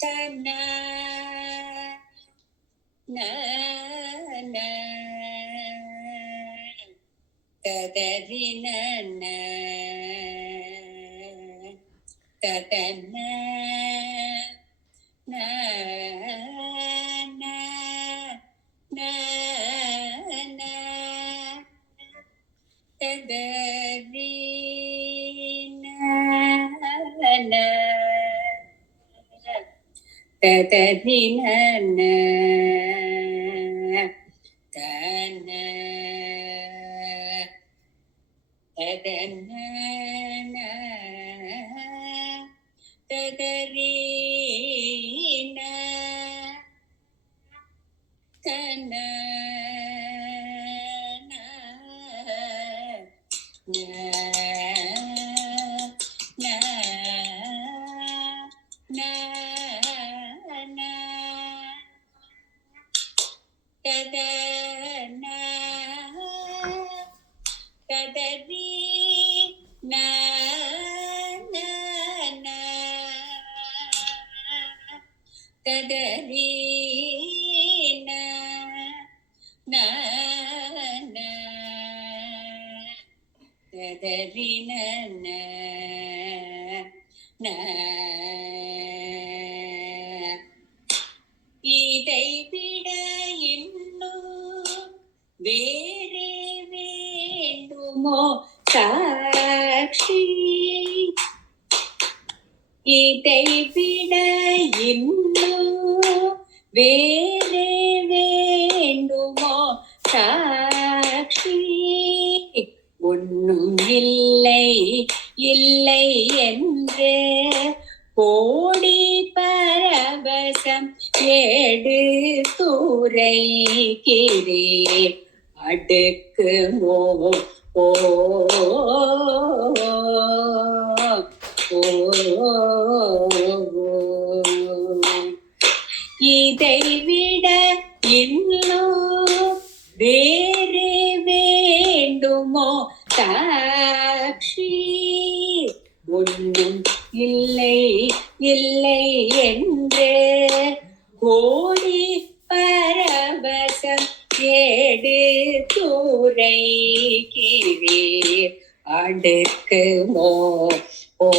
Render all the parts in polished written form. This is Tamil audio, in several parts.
தன ததறின ததன ததறின தன ததன ததறின தன ததரி ததரி ததறின இதை விட இன்னும் வேறே வேண்டுமோ சாட்சி? இதை விட இன்னும் வேறே வேண்டுமோ சாட்சி? ஒன்னும் இல்லை இல்லை என்று கோடி பரவசம் எடுத்துரைக்கிறேன். அடுக்குமோ ஓ இதை விட இன்னும் வேறே வேண்டுமோ சாட்சி? ஒன்றும் இல்லை இல்லை என்று கோடி பரவசம் எடுத்துரைக்கிறேன். அடுக்குமோ ஓ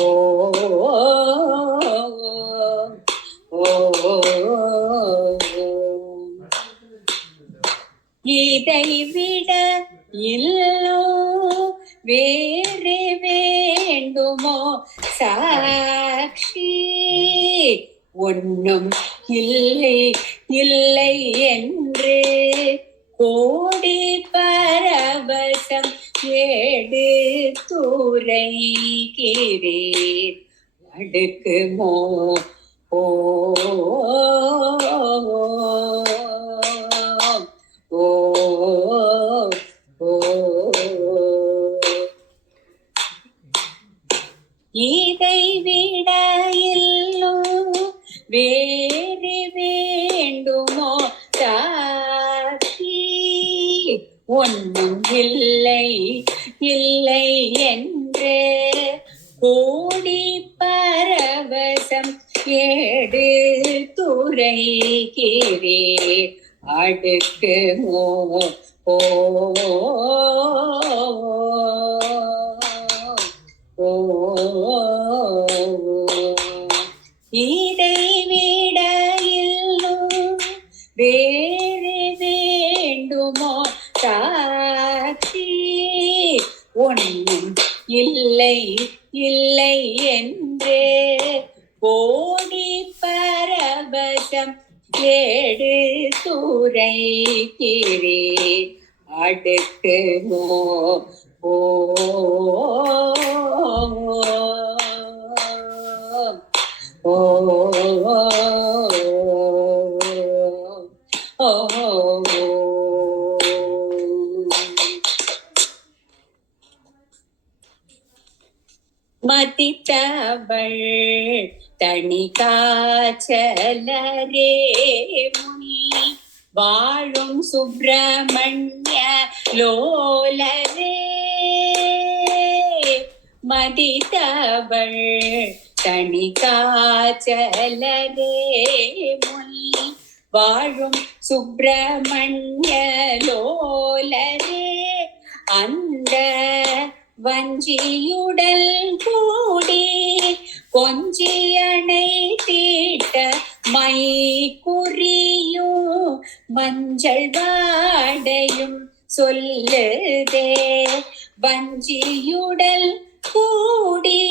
இதை விட இல்லோ வேறே வேண்டுமோ சாட்சி? ஒன்னும் இல்லை இல்லை என்று கோடி பரவசம் எடுத்துரைக்கிறேன். அடுக்குமோ ஓ ஓ இதை விட இல்லும் வேறு வேண்டுமோ சாட்சி? ஒன்றும் இல்லை இல்லை என்று கோடி பரவசம் எடுத்துரைக்கிறேன். அடுக்குமோ ஓ இதை விட இன்னும் வேறு வேண்டுமோ சாட்சி? ஒன்றும் இல்லை இல்லை என்று கோடி பரவசம் எடுத்துரைக்கிறேன். அடுக்குமோ ஓ ஓ மதித்தவள் தனி காச்சலரே முனி வாழும் சுப்பிரமணிய லோலரே. மதித்தவள் தணிகாச்சலரே முனி வாழும் சுப்பிரமணியலோலரே அந்த வஞ்சியுடல் கூடி கொஞ்சியணை தீட்ட மை குறியும் மஞ்சள் வாடையும் சொல்லுதே. வஞ்சியுடல் கூடி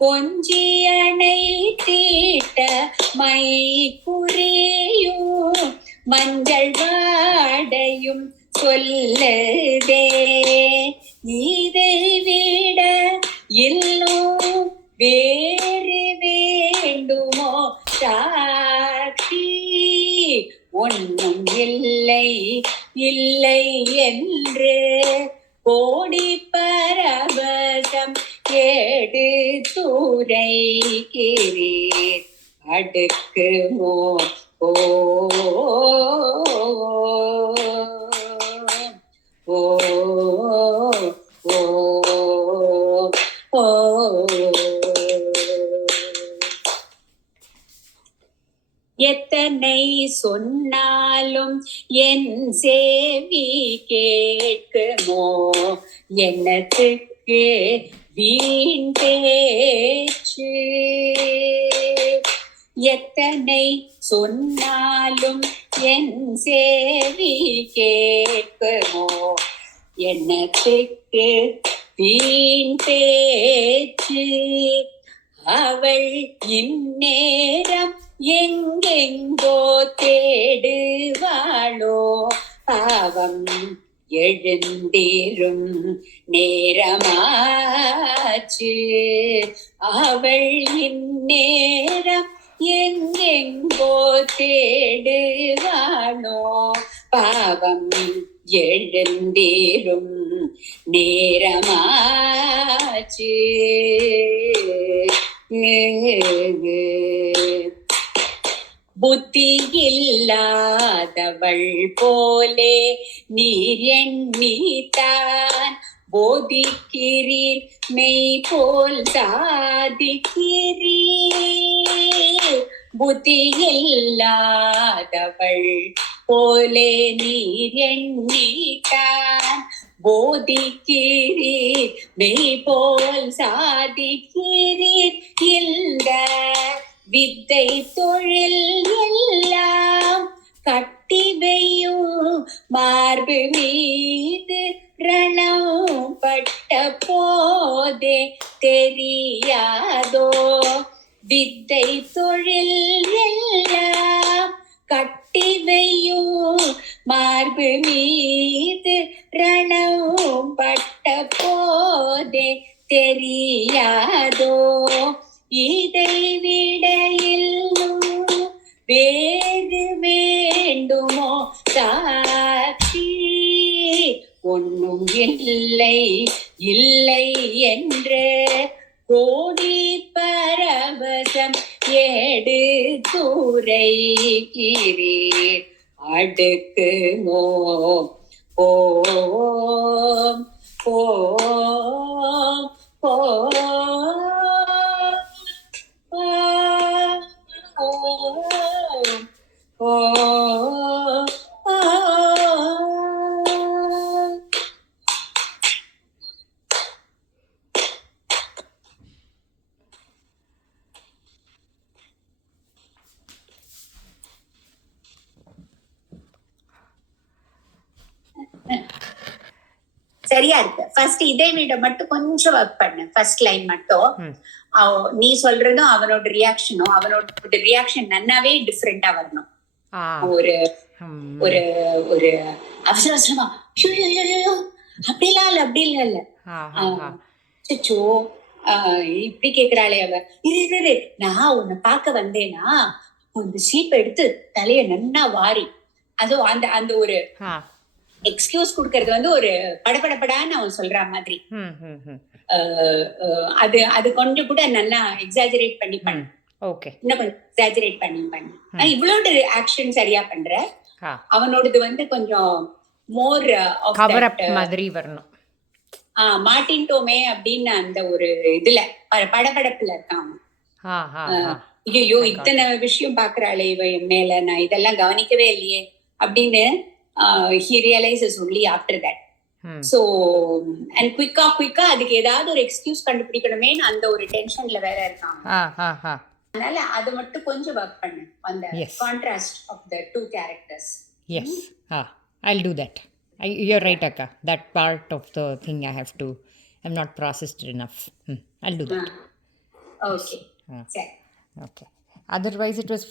கொஞ்சியணை தீட்ட மை குறியும் மஞ்சள் வாடையும் சொல்லுதே. இதை விட இன்னும் வேறு வேண்டுமோ சாட்சி? ஒன்றும் இல்லை இல்லை என்று கோடி பரவசம் எடுத்துரைக்கிறீர். அடுக்குமோ ஓ ஓ ஓ ஓ. எத்தனை சொன்னாலும் என் சேவி கேட்குமோ? என்னத்துக்கு வீண் பேச்சு? எத்தனை சொன்னாலும் என் சேவி கேட்குமோ? என்னத்துக்கு வீண் பேச்சு? அவள் இந்நேரம் எங்கெங்கோ தேடுவாளோ? பாவம் எழுந்திரும் நேரமாச்சு. அவள் இந்நேரம் எங்கெங்கோ தேடுவாளோ? பாவம் எழுந்திரும் நேரமாச்சு. புத்தி இல்லாதவள் போலே நீர் எண்ணித்தான் போதிக்கிறீர், மெய் போல் சாதிக்கிறீர். புத்தி இல்லாதவள் போலே நீர் எண்ணித்தான் போதிக்கிறீர், மெய் போல் சாதிக்கிறீர். இந்த வித்தை தொழில் எல்லாம் கட்டி வையும் மார்பு மீது ரணம் பட்ட போதே தெரியாதோ? வித்தை தொழில் எல்லாம் கட்டி வையும் மார்பு மீது ரணம் பட்ட போதே தெரியாதோ? இதை விட இன்னும் வேறு வேண்டுமோ சாட்சி? ஒன்றும் இல்லை இல்லை என்று கோடி பரவசம் எடுத்துரைக்கிறீர். அடுக்குமோ ஓம் ஓம் ஓம் ஓ. சரியா இருக்கு. ஃபர்ஸ்ட் இதை விட மட்டும் கொஞ்சம் ஒர்க் பண்ணு. ஃபர்ஸ்ட் லைன் மட்டும் நீ சொல்றதும் அவனோட ரியாக்ஷனும் அவனோட ரியாக்ஷன் நன்னாவே டிஃப்ரெண்டா வரணும். ஒரு ஒரு ஒரு அவசர அவசரமா அப்படிலாம் இல்ல அப்படி இல்ல சச்சோ இப்படி கேக்குறாளே அவ. இது நான் உன்னை பார்க்க வந்தேனா இந்த சீப்பை எடுத்து தலைய நன்னா வாரி அதுவும் அந்த அந்த ஒரு எக்ஸ்கியூஸ் குடுக்கறது வந்து ஒரு படபடப்படான்னு அவன் சொல்ற மாதிரி அது அது கொஞ்சம் கூட நல்லா எக்ஸாஜரேட் பண்ணி பண்ணு. இன்னும் கொஞ்சம் எக்ஸாஜரேட் பண்ணி பண்ணு. இவ்வளோட ஆக்ஷன் சரியா பண்ற. அவனோடது வந்து கொஞ்சம் மோர் கவர் அப் மாதிரி வரணும். மார்ட்டின் டோமே அப்படின்னு அந்த ஒரு இதுல படபடப்புல இருக்கான். ஐயோ இத்தனை விஷயம் பாக்குறாளே இவ என் மேல, நான் இதெல்லாம் கவனிக்கவே இல்லையே அப்படின்னு he realizes only after that. So and குயிக்கா அதுக்கு ஏதாவது ஒரு எக்ஸ்கியூஸ் கண்டுபிடிக்கணுமே அந்த ஒரு டென்ஷன்ல வேற இருக்காங்க. அதனால அது மட்டும் கொஞ்சம் ஒர்க் பண்ணு அந்த contrast of the two characters. Yes. I'll do that. You're right, Akka. That part of the thing I'm not processed enough. I'll do that. Okay. Okay. Otherwise, it was